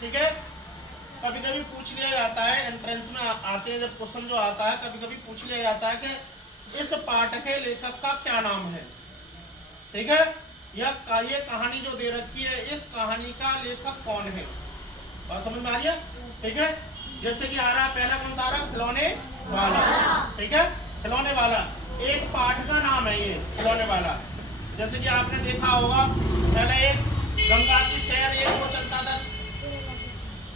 ठीक है। कभी कभी पूछ लिया जाता है, एंट्रेंस में आते हैं जब क्वेश्चन जो आता है, कभी कभी पूछ लिया जाता है कि इस पाठ के लेखक का क्या नाम है। ठीक है, ये कहानी जो दे रखी है, इस कहानी का लेखक कौन है, बात समझ में आ रही है। ठीक है, जैसे कि आ रहा है पहला कौन सा आ रहा है, खिलौने वाला। ठीक है, खिलौने वाला एक पाठ का नाम है, ये खिलौने वाला। जैसे कि आपने देखा होगा पहले एक गंगा की सैर, एक वो चलता था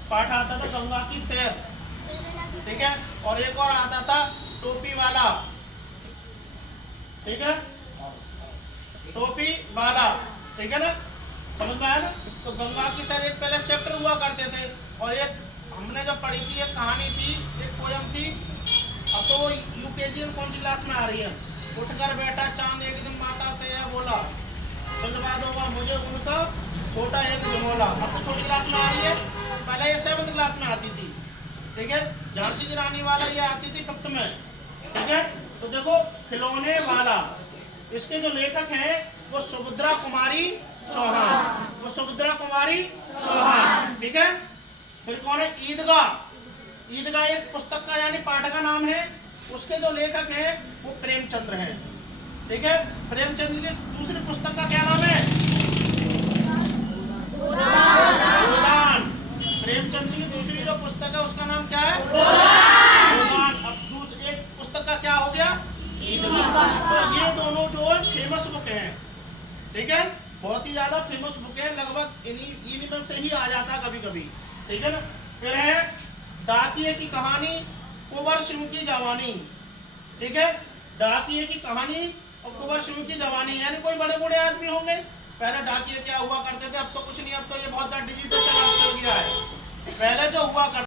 पाठ आता था गंगा की सैर। ठीक है, और एक और आता था टोपी वाला। ठीक है, टोपी वाला। ठीक है ना, समझ में आया ना। तो गंगा की सैर एक पहले चैप्टर हुआ करते थे, और एक हमने जब पढ़ी थी, एक कहानी थी, एक पोयम थी। अब तो वो यूकेजी कौन सी क्लास में आ रही है, उठकर बैठा चांद एक दिन माता से यह बोला, सजवा दूंगा मुझे उनका छोटा एक झोला। अब तो छोटी क्लास में आ रही है, पहले ये 7th क्लास में आती थी। ठीक है, झांसी की रानी वाला ये आती थी 5th में। ठीक है, तो देखो खिलौने वाला, इसके जो लेखक हैं वो सुभद्रा कुमारी चौहान, वो सुभद्रा कुमारी चौहान। ठीक है, फिर कौन है, ईदगाह। ईदगाह एक पुस्तक का यानी पाठ का नाम है, उसके जो लेखक हैं वो प्रेमचंद्र हैं। ठीक है, प्रेमचंद्र की दूसरी पुस्तक का क्या नाम है, गोदान। प्रेमचंद्र की दूसरी जो पुस्तक है उसका नाम क्या है, गोदान। अब दूसरी एक पुस्तक का क्या हो गया, ईदगाह। तो ये दोनों जो फेमस बुक हैं, ठीक है, बहुत ही ज्यादा फेमस बुक है, लगभग इन्हीं में से ही आ जाता कभी कभी। ठीक है ना। फिर है डाकिये की कहानी, कुंवर सिंह की जवानी। ठीक है, डाकिये की कहानी और कुंवर सिंह की जवानी, यानी कोई बड़े बूढ़े आदमी होंगे। पहले डाकिये क्या हुआ करते थे, अब तो कुछ नहीं, अब तो ये बहुत डिजिटल चल गया है। पहले जो हुआ करते